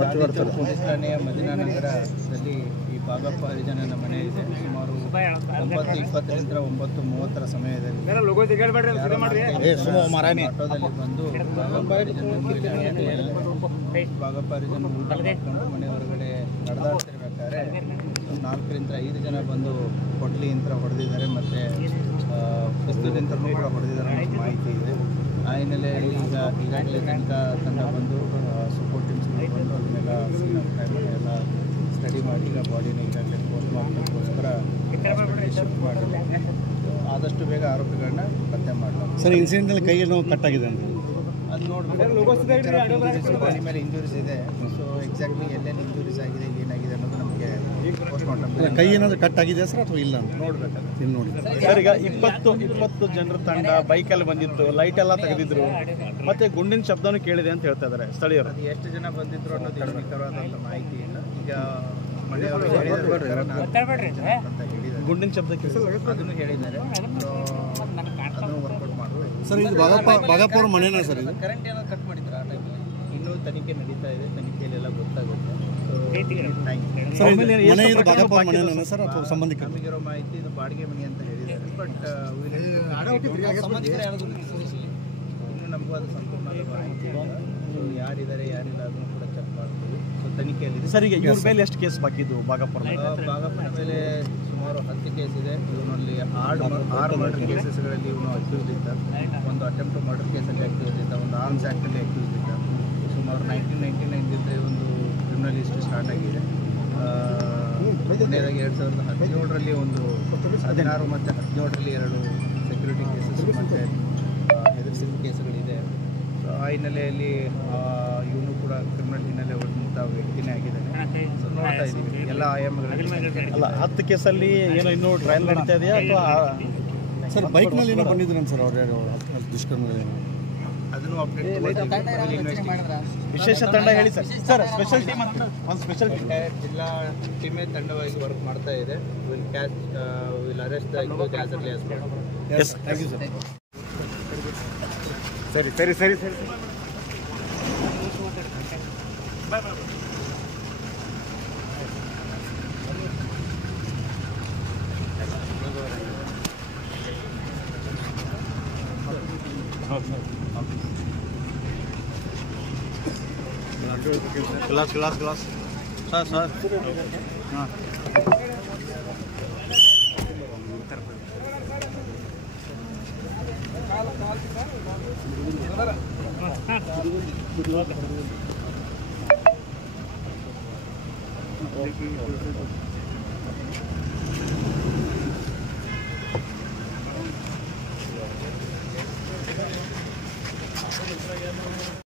Police ಮದಿನಾನಗರದಲ್ಲಿ ಈ ಬಾಗಪ್ಪ ಹರಿಜನನ ಮನೆ ಇದೆ. ಸುಮಾರು 9:20ರಿಂದ 9:30 ಸಮಯದಲ್ಲಿ ಆಟೋದಲ್ಲಿ ಬಂದು ಬಾಗಪ್ಪ ಹರಿಜನ ಊಟ ಮಾಡಿಕೊಂಡು ಮನೆ ಹೊರಗಡೆ ನಡೆದಾಡ್ತಿರ್ಬೇಕಾದ್ರೆ 4ರಿಂದ 5 ಜನ ಬಂದು ಕೊಡ್ಲಿಯಿಂದ ಹೊಡೆದಿದ್ದಾರೆ ಮತ್ತು ಪಿಸ್ತೂಲಿಂದಲೂ ಕೂಡ ಹೊಡೆದಿದ್ದಾರೆ ಅನ್ನೋ ಮಾಹಿತಿ ಇದೆ. ಆ ಹಿನ್ನೆಲೆಯಲ್ಲಿ ಈಗಾಗಲೇ ತನಿಖಾ ತಂಡ ಬಂದು ಸಪೋರ್ಟ್ ಟೀಮ್ಸ್ಗಳು ಬಂದು ಅದನ್ನೆಲ್ಲ ಎಲ್ಲ ಸ್ಟಡಿ ಮಾಡಿ ಈಗ ಬಾಡಿನ ಈಗಾಗಲೇ ಪೋಸ್ಟ್ ಮಾರ್ಟಮ್ಗೋಸ್ಕರ ಶಿಫ್ಟ್ ಮಾಡಿದೆ. ಆದಷ್ಟು ಬೇಗ ಆರೋಪಿಗಳನ್ನ ಪತ್ತೆ ಮಾಡಲಾಗಿದೆ. ಸರ್, ಇನ್ಸಿಡೆಂಟಲ್ಲಿ ಕೈ ನೋವು ಕಟ್ಟಾಗಿದೆ ಅಂತ ಅದು ನೋಡಬೇಕು. ಬಾಡಿ ಮೇಲೆ ಇಂಜುರೀಸ್ ಇದೆ. ಸೊ ಎಕ್ಸಾಕ್ಟ್ಲಿ ಎಲ್ಲೆಲ್ಲಿ ಇಂಜುರೀಸ್ ಆಗಿದೆ, ಏನಾಗಿದೆ ಅನ್ನೋದು ನಮಗೆ ಪೋಸ್ಟ್ ಮಾರ್ಟಮ್. ಕೈ ಏನಾದರೂ ಕಟ್ ಆಗಿದೆ ಸರ್ ಅಥವಾ ಇಲ್ಲ ಅಂತ ನೋಡ್ಬೇಕಾದ್ರೆ ಇನ್ನು ನೋಡಿ. ಸರ್, ಈಗ 20 ಜನರ ತಂಡ ಬೈಕಲ್ಲಿ ಬಂದಿತ್ತು, ಲೈಟ್ ಎಲ್ಲ ತೆಗೆದಿದ್ರು, ಮತ್ತೆ ಗುಂಡಿನ ಶಬ್ದನೂ ಕೇಳಿದೆ ಅಂತ ಹೇಳ್ತಾ ಇದ್ದಾರೆ ಸ್ಥಳೀಯರು. ಅದು ಎಷ್ಟು ಜನ ಬಂದಿದ್ರು ಅನ್ನೋದು ನಿಖರವಾದಂಥ ಮಾಹಿತಿ ಇಲ್ಲ. ಈಗ ಮನೆಯವರು ಗುಂಡಿನ ಶಬ್ದ ಅದನ್ನು ಹೇಳಿದ್ದಾರೆ. ಅದನ್ನು ವರ್ಕೌಟ್ ಮಾಡ್ಬೋದು. ಸರ್, ಇದು ಬಾಗಪ್ಪ ಅವ್ರ ಮನೆನಾ ಸರ್? ಇದು ಕರೆಂಟ್ ಏನಾದ್ರು ಕಟ್ ಮಾಡಿದ್ರು ಆ ಟೈಮಲ್ಲಿ. ಇನ್ನೂ ತನಿಖೆ ನಡೀತಾ ಇದೆ. ತನಿಖೆಯಲ್ಲೆಲ್ಲ ಗೊತ್ತಾಗುತ್ತೆ. ಬಾಗಪ್ಪ ಮನೆನಾ ಸರ್ ಅಥವಾ ಸಂಬಂಧಿಕರು? ನಮಗಿರೋ ಮಾಹಿತಿ ಇದು ಬಾಡಿಗೆ ಮನೆ ಅಂತ ಹೇಳಿದ್ದಾರೆ. ಬಟ್ ಇನ್ನೂ ನಮಗೂ ಅದು ಸಂಪೂರ್ಣವಾದ ಮಾಹಿತಿ ಇಲ್ಲ. ಸೊ ಯಾರಿದ್ದಾರೆ ಯಾರಿಲ್ಲ ಅದನ್ನು ಕೂಡ ಚೆಕ್ ಮಾಡ್ತೀವಿ. ಸೊ ತನಿಖೆಯಲ್ಲಿದೆ. ಸರ್, ಈಗ ಇವ್ರ ಮೇಲೆ ಎಷ್ಟು ಕೇಸ್ ಬಾಕಿ ಇದ್ದು? ಬಾಗಪ್ಪನ ಮೇಲೆ ಸುಮಾರು 10 ಕೇಸ್ ಇದೆ. ಇವನಲ್ಲಿ 6 ಮರ್ಡರ್ ಕೇಸಸ್ಗಳಲ್ಲಿ ಇವನು ಅಕ್ಯೂಸ್ಡ್ ಇದ್ದ. ಒಂದು ಅಟೆಂಪ್ಟ್ ಟು ಮರ್ಡರ್ ಕೇಸಲ್ಲಿ ಅಕ್ಯೂಸ್ಡ್ ಇದ್ದ. ಒಂದು ಆರ್ಮ್ಸ್ ಆ್ಯಕ್ಟಲ್ಲಿ ಅಕ್ಯೂಸ್ಡ್ ಇದ್ದ. ಸುಮಾರು 1999 ಒಂದು ಕ್ರಿಮಿನಲ್ ಹಿಸ್ಟ್ರಿ ಸ್ಟಾರ್ಟ್ ಆಗಿದೆ. ಕೊನೆಯದಾಗಿ 2017ರಲ್ಲಿ ಒಂದು 16 ಮತ್ತು 17ರಲ್ಲಿ 2 ಸೆಕ್ಯೂರಿಟಿ ಕೇಸಸ್ ಮತ್ತು ಹೆದರಿಸಿದ ಕೇಸುಗಳಿದೆ. ಸೊ ಆ ಹಿನ್ನೆಲೆಯಲ್ಲಿ ಇವನು ಕೂಡ ಕ್ರಿಮಿನಲ್ ಹಿನ್ನೆಲೆ ಹೊಡೆದಂಥ ವ್ಯಕ್ತಿನೇ ಆಗಿದ್ದಾನೆ. ಸೊ ನೋಡ್ತಾ ಇದ್ದೀವಿ ಎಲ್ಲ ಆಯಾಮಗಳಲ್ಲಿ. ಅಲ್ಲ, 10 ಕೇಸಲ್ಲಿ ಏನೋ ಇನ್ನೂ ಟ್ರಯಲ್ ನಡೀತಾ ಇದೆಯಾ ಅಥವಾ ಸರ್ ಬೈಕ್ನಲ್ಲಿ ಏನೋ ಬಂದಿದ್ರು ಸರ್ ಅವ್ರು ಯಾರು ದುಷ್ಕರ್ಮದಲ್ಲಿ? ಅದನ್ನು ಅಪ್ಡೇಟ್ ವಿಶೇಷ ತಂಡ ಹೇಳಿ ಸರ್. ಸರ್, ಸ್ಪೆಷಲ್ ಟೀಮ್ ಅಂತ ಒಂದು ಸ್ಪೆಷಲ್ ಜಿಲ್ಲಾ ಟೀಮೇ ತಂಡವಾಗಿ ವರ್ಕ್ ಮಾಡ್ತಾ ಇದೆ. Will arrest the accused as early as possible. Yes, thank you sir. ಸರಿ. ಬಾಯ್. ಗ್ಲಾಸ್ ಸರ್. ಹಾಂ, Thank you.